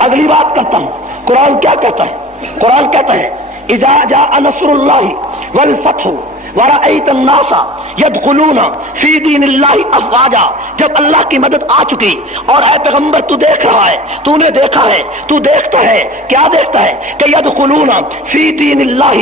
اگلی بات کرتا ہوں، قرآن کیا کہتا ہے؟ قرآن کہتا ہے اذا جاء نصر اللہ والفتح ورأیت الناس یدخلون فی دین اللہ افواجا، جب اللہ کی مدد آ چکی اور اے پیغمبر تو دیکھ رہا ہے، تو نے دیکھا ہے، تو دیکھتا ہے، کیا دیکھتا ہے کہ یدخلون فی دین اللہ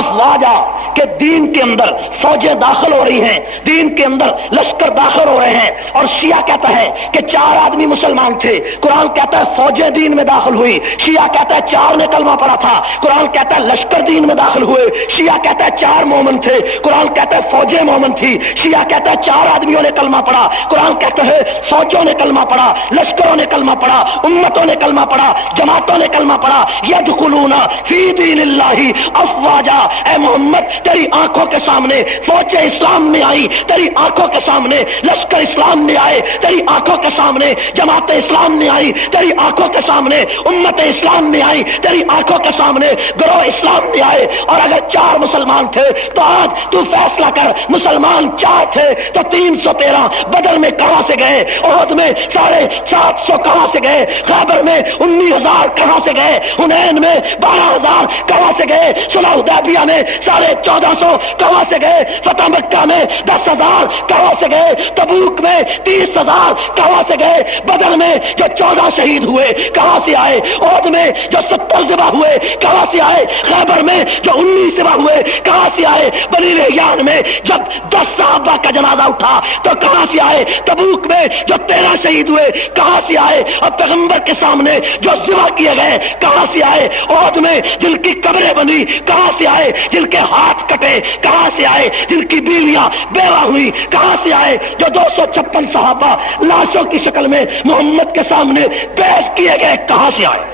افواجا، کہ دین کے اندر فوجیں داخل ہو رہی ہیں، دین کے اندر لشکر داخل ہو رہے ہیں. اور شیعہ کہتا ہے کہ 4 آدمی مسلمان تھے، قرآن کہتا ہے فوجیں دین میں داخل ہوئی. شیعہ کہتا ہے 4 نے کلمہ پڑھا تھا، قرآن کہتا ہے لشکر دین میں داخل ہوئے. شیعہ کہتا ہے 4 مومن تھے، قرآن کہتا ہے فوجیں مومن تھی. شیعہ کہتا ہے 4 آدمیوں نے کلمہ پڑھا، قرآن کہتا ہے فوجوں نے کلمہ پڑھا، لشکروں نے کلمہ پڑھا، امتوں نے کلمہ پڑھا، جماعتوں نے کلمہ پڑھا. یدخلون فی دین اللہ افواجا، اے محمد تیری آنکھوں کے سامنے فوجیں اسلام میں آئی، تیری آنکھوں کے سامنے لشکر اسلام میں آئے، تیری آنکھوں کے سامنے جماعت اسلام میں آئی، تیری آنکھوں کے سامنے امت اسلام میں آئی، تیری آنکھوں کے سامنے گروہ اسلام میں آئے. اور اگر 4 مسلمان تھے تو آج تو فیصلہ کر، مسلمان 4 تھے تو 313 بدر میں کہاں سے گئے، احد میں 750 کہاں سے گئے، خیبر میں 19,000 کہاں سے گئے، حنین میں 12,000 کہاں سے گئے، صلح حدیبیہ میں 1450 کہاں سے گئے، فتح مکہ میں 10,000 کہاں سے گئے، تبوک میں 30,000 کہاں سے گئے، بدر میں جو 14 شہید ہوئے کہاں سے آئے، احد میں جو 70 ذبح ہوئے کہاں سے آئے، خیبر میں جو 19 ذبح ہوئے کہاں سے آئے، بنی ریحان میں جب 10 صحابہ کا جنازہ اٹھا تو کہاں سے آئے، تبوک میں جو 13 شہید ہوئے کہاں سے آئے، اور پیغمبر کے سامنے جو ذبح کیے گئے کہاں سے آئے، احد میں جن کی قبریں بنی کہاں سے آئے، جن کے ہاتھ کٹے کہاں سے آئے، جن کی بیویاں بیوہ ہوئی کہاں سے آئے، جو 256 صحابہ لاشوں کی شکل میں محمد کے سامنے پیش کیے گئے کہاں سے آئے.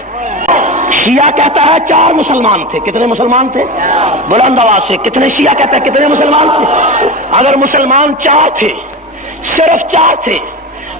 شیعہ کہتا ہے 4 مسلمان تھے. کتنے مسلمان تھے؟ بلند آواز سے کتنے؟ شیعہ کہتا ہے کتنے مسلمان تھے؟ اگر مسلمان 4 تھے، صرف 4 تھے،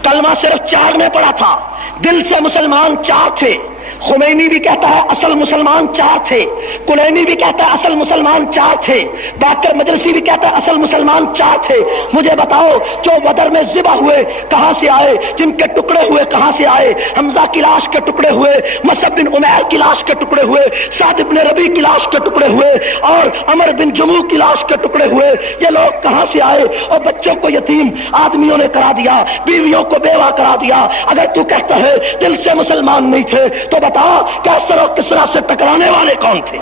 کلمہ صرف 4 نے پڑھا تھا، دل سے مسلمان 4 تھے. خمینی بھی کہتا ہے اصل مسلمان 4 تھے، کلینی بھی کہتا ہے اصل مسلمان 4 تھے، باقر مجلسی بھی کہتا ہے اصل مسلمان 4 تھے. مجھے بتاؤ جو بدر میں ذبح ہوئے کہاں سے آئے، جن کے ٹکڑے ہوئے کہاں سے آئے، حمزہ کی لاش کے ٹکڑے ہوئے، مصعب بن عمیر کی لاش کے ٹکڑے ہوئے، سعد بن ربیع کی لاش کے ٹکڑے ہوئے، اور عمر بن جموح کی لاش کے ٹکڑے ہوئے. یہ لوگ کہاں سے آئے؟ اور بچوں کو یتیم آدمیوں نے کرا دیا، بیویوں کو بیوہ کرا دیا. اگر تو کہتا ہے دل سے مسلمان نہیں تھے تو بتا کیسر اور کسرا سے ٹکرانے والے کون تھے؟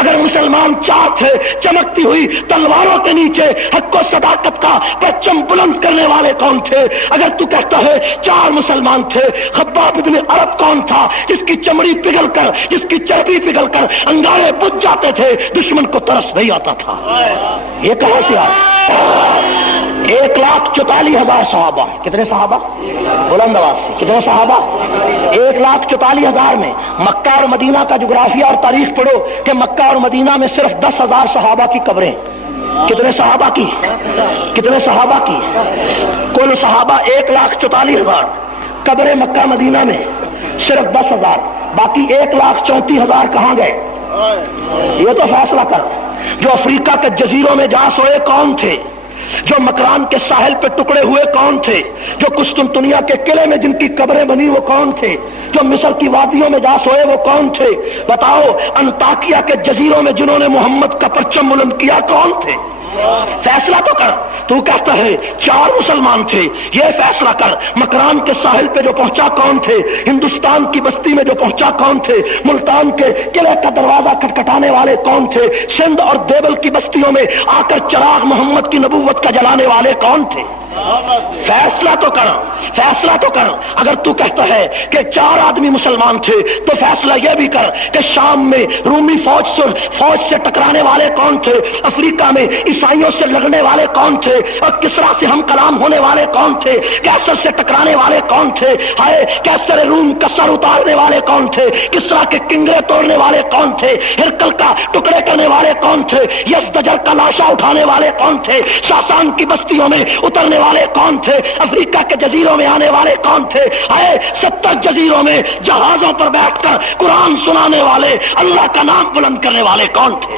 اگر مسلمان 4 تھے، چمکتی ہوئی تلواروں کے نیچے حق و صداقت کا پرچم بلند کرنے والے کون تھے؟ اگر تو کہتا ہے 4 مسلمان تھے، خباب بن عرب کون تھا جس کی چمڑی پگھل کر، جس کی چربی پگھل کر انگارے بجھ جاتے تھے، دشمن کو ترس نہیں آتا تھا؟ یہ کہاں سے آئے؟ 1,44,000 صحابہ. کتنے صحابہ؟ بلند آواز سے کتنے صحابہ؟ 1,44,000 میں. مکہ اور مدینہ کا جغرافیہ اور تاریخ پڑھو کہ مکہ اور مدینہ میں صرف 10,000 صحابہ کی قبریں. کتنے صحابہ کی؟ کتنے صحابہ کی؟ کل صحابہ 1,44,000. قبریں مکہ مدینہ میں صرف 10,000، باقی 1,34,000 کہاں گئے؟ یہ تو فیصلہ کر. جو افریقہ کے جزیروں میں جا سوئے کون تھے؟ جو مکران کے ساحل پہ ٹکڑے ہوئے کون تھے؟ جو قسطنطنیہ کے قلعے میں جن کی قبریں بنی وہ کون تھے؟ جو مصر کی وادیوں میں جا سوئے وہ کون تھے؟ بتاؤ انطاکیہ کے جزیروں میں جنہوں نے محمد کا پرچم بلند کیا کون تھے؟ فیصلہ تو کر. تو کہتا ہے 4 مسلمان تھے، یہ فیصلہ کر. مکران کے ساحل پہ جو پہنچا کون تھے؟ ہندوستان کی بستی میں جو پہنچا کون تھے؟ ملتان کے قلعے کا دروازہ کھٹکھٹانے والے کون تھے؟ سندھ اور دیوبل کی بستیوں میں آ کر چراغ محمد کی نبوت کا جلانے والے کون تھے؟ فیصلہ تو کر، فیصلہ تو کر. اگر تو کہتا ہے کہ 4 آدمی مسلمان تھے تو فیصلہ یہ بھی کر کہ شام میں رومی فوج سے ٹکرانے والے کون تھے؟ افریقہ میں عیسائیوں سے لڑنے والے کون تھے؟ اور کسرا سے ہم کلام ہونے والے کون تھے؟ کیسر سے ٹکرانے والے کون تھے؟ ہائے کیسر روم کا سر اتارنے والے کون تھے؟ کسرا کے کنگرے توڑنے والے کون تھے؟ ہرکل کا ٹکڑے کرنے والے کون تھے؟ یزدجر کا لاشا اٹھانے والے کون تھے؟ ساسان کی بستیوں میں اترنے والے کون تھے؟ افریقہ کے جزیروں میں آنے والے کون تھے؟ 70 جزیروں میں جہازوں پر بیٹھ کر قرآن سنانے والے، اللہ کا نام بلند کرنے والے کون تھے؟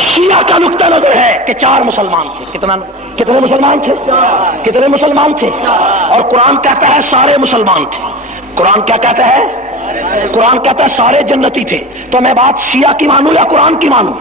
شیعہ کا نقطہ نظر ہے کہ 4 مسلمان تھے. کتنے مسلمان تھے؟ کتنے مسلمان تھے؟ اور قرآن کہتا ہے سارے مسلمان تھے. قرآن کیا کہتا ہے؟ قرآن کہتا ہے سارے جنتی تھے. تو میں بات شیعہ کی مانوں یا قرآن کی مانوں؟